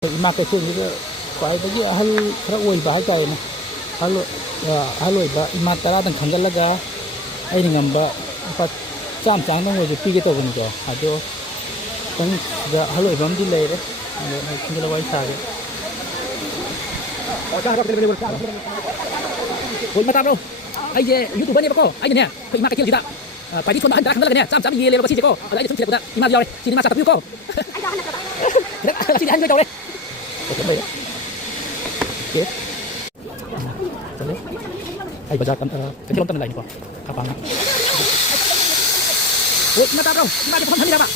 Ima kecil ꯈ꯭ꯋꯥꯏꯗꯒꯤ ahal khara oiba hai taina ahal oiba ima tara dang khangal laga ai ngamba pa cham chang dang oje pige to bani ko ado tang da ahal oiba am di leire ai khingal wai sa ge oi mata bro ai je youtuber ni ba ko ai ne ima kecil tidak pai di thon han tara khangal laga ne cham cham ye le ba si je ko ai sum thila ima di si ma sa ta pi ko si han go to le oke ay bajakan kecil nonton lain kok kapangan woi mata bro mata paham hamil apa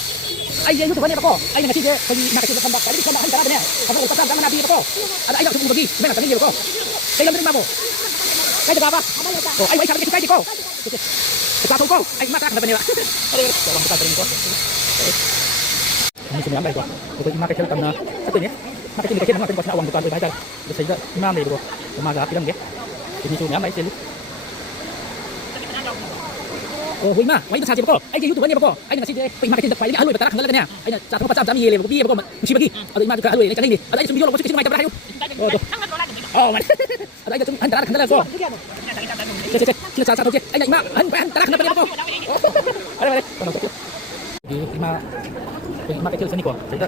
ay yang youtuber ni apa kok ay ngasih je bagi nak kecil tambah kali sama hantar ada kamu upasan jangan nabi apa kok ada ay nak bagi mana tadi kok saya yang terima bo saya apa oh ay sampai kita kok kita tahu kok ay mata kenapa ni pak orang kita terima kok ini semua baik kok untuk imak kecil karena satu ini maka kita kira mungkin pasal uang bukan lebih baik bisa imam ni bro maga bilang dia ini cuma mai sel oh hui ma wai ta saje ko ai ke youtube ni ko ai na saje pai ma ke pai ni aloi betara khangala ne ai na cha thong pa cham ye le ko bi ko musi bagi ada imam ka aloi ni chang ni ada ai video lo ko mai ta berayu oh man ada ai ka antara khangala ko kita cha cha to je ai na imam antara khangala ko ada di ima kecil sini kok kita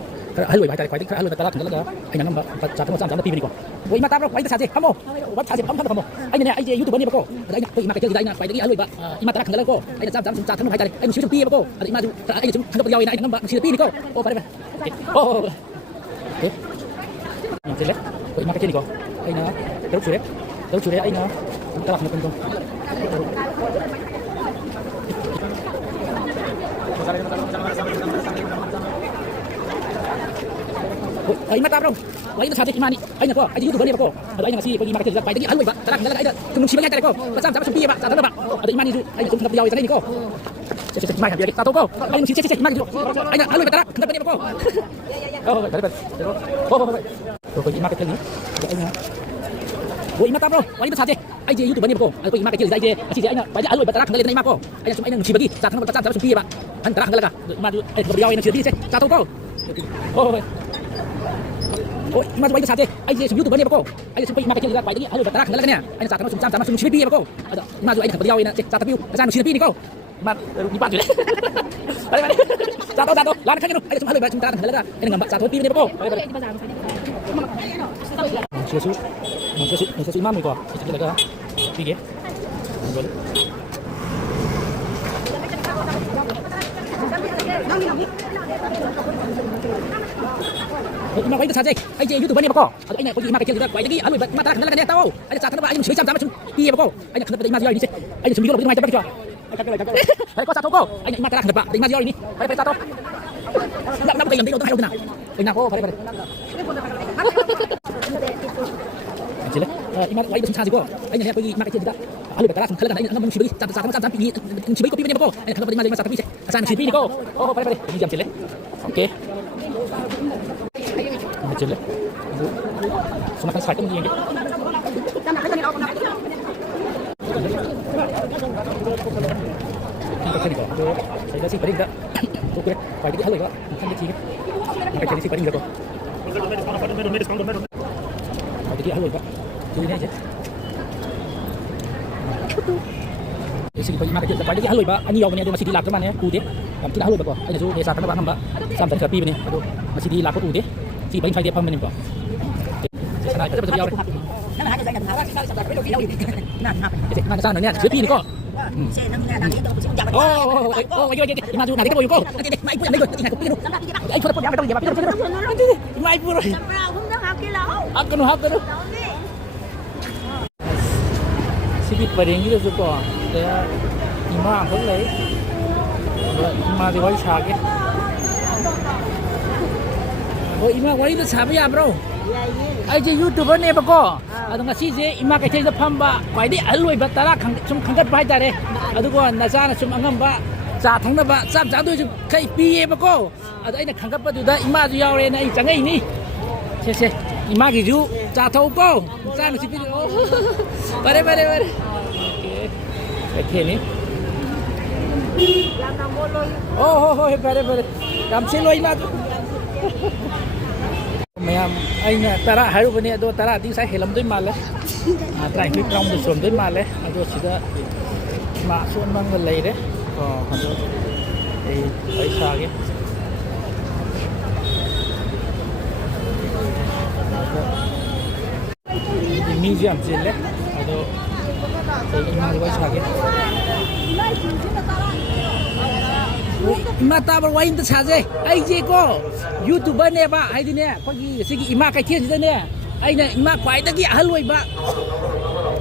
haloi bai tai haloi betara khangala ga ai na ngamba cha thong cham pi ni ko woi ma ta bro wai ta saje kamu wat saje kamu ai ne ai je youtube ni ko ai na ima kecil ai na pai lagi haloi ba ima tara khangala ko ai na cham cha thong bai tai ai musi pi ko ada ima ai je khangala yawi ai ngamba musi pi ni ko oh pare oh oke yang jelek woi ima kecil ni ko ai na terus sudah ai na tara khangala ko ai mata bro wai na saje imani ai na ko ai youtube ni ba ko ai na si pagi market pai tadi aloi ba tara ngala ai da kunung sibanya tadi ko pasam sama sumpi ba sa ba ada imani ju ai kunung yawi tadi ko cek mai biar kita tahu ko ai ni cek imani ju ai na aloi ba tara ngala ni ba ko oh balik oh pagi market ni ai na woi mata bro wai na saje ai je youtube ni ba ko ai pagi market ai je si ai na pai aloi ba tara ngala ni ma ko ai na sum ai na sibagi sa pasam sama sumpi ba antara ngala ka imani ai kunung yawi na sibagi cek sa tahu ko oh oh ima wai saje ai je youtube ni ba ko ai je pai ma kecil pai lagi aloi betara khangala ne ai sa sama sum sipi ba ko ada ima ai khangala yawi na sa tapi sa sipi ni ko ma ni pa je balik satu lan kan ai sum aloi ba sum tara khangala ai ngamba sa pi ni ba ko Yesus imam ko kita daga pige ima wai saje ai je youtube ni ba ko ai na pagi ima kecil juga pai lagi aloi ma tara khangala ne tahu ai sa kenapa ai musi jam sum pi ba ko ai na kenapa ima yawi ni se ai sum video lo mai cepat ai ko satu ko ai ima tara kenapa ima yawi ni pai satu nak pakai yang video tu hayo kena ai na ko pare Jile, ima wai sum saje ko ai na pagi ima kecil juga aloi betara khangala ai ngam musi bagi sa pi musi bagi ko pi ni ba ko ai kenapa ima sa pi se sa musi pi ni ko oh pare ini jam jile oke kecil ya semakan sakit mungkin gitu kecil kok saya sih paling enggak oke pai lagi halo ya kan kecil pakai jadi sih paling enggak kok jadi halo pak ini aja sini pagi makan pai lagi halo pak ini yang ini masih dilap teman ya ku deh tidak halo pak ada tu desa kan pak sampai ke pi ni aduh masih dilap ku deh si paling dia paham ni kok. Sana kita betul betul. Nah, hanya saya tahu kita sampai pergi jauh. Nah, sana ni siapa ni kok? Oh, lagi. Maju nanti kita kok. Nanti mai pun ambil tinggal kopi dulu. Ai sudah pun ambil dia pakai dulu. Nanti mai pun. Aku nak hak dulu. Sibit paling itu juga. Dia imam pun leh. Imam di bawah sakit. Oh ima wai ta sabi ya bro ai je youtuber ne ba ko adu ngasi je ima ka je phamba wai di aloi ba tara sum khangat bai tare adu ko na sa na sum angam ba cha thang na ba chap cha do ju kai pi ye ba ko adu ai na khangat ba du da ima ju yaw re na ai changai ni che ima gi ju cha thau ko sa na si pi oh pare okay ni oh pare kam se loi ma mayam aina tara haru bani ado tara di sai helam doi male trai clip rong du som doi male ado sida ma son mang ga lei de ado ei paisa ge museum jile ado ima ga paisa ge ima ta bar wain ta chaje ai je ko youtuber ne ba ai dine ko gi sigi ima kai thien sida ne ai na ima kwai da gi ahal loi ba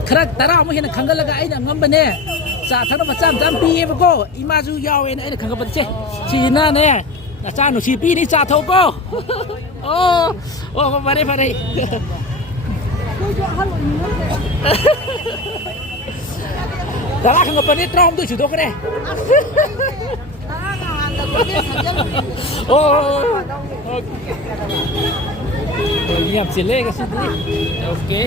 khara tara mo hena khangal laga ai na ngam ba ne cha thana ba cham cham pi ba ko ima ju yaw en ai na khangal ba che chi na ne na cha no chi pi ni cha thau ko oh pare pare tara khangal ba ni trom tu chu do ko ne Nyiap sile ke sini. Okey.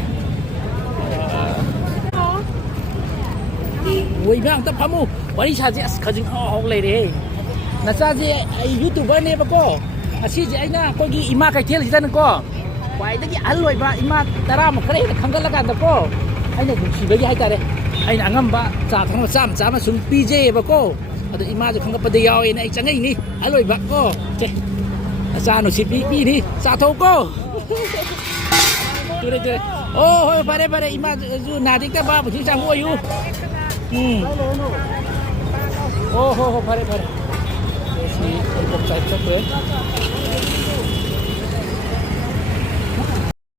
Wei bang tak pamu. Wari saja kajing hok le de. Na saja YouTuber ne ba ko. Asi je aina ko gi ima kai thel jitan ko. Wai da gi aloi ba ima tara ma kare khangal laga da ko. Aina dum si ba gi hai tare. Aina angam ba cha thang cham cham sum PJ ba ko. Ada ima je khang pa de yaw en ai changai ni aloi ba ko che sa no si pi ni sa tho ko tu oh pare pare ima ju na dik ta ba bu chi sang ho yu oh pare pare si ko chai chap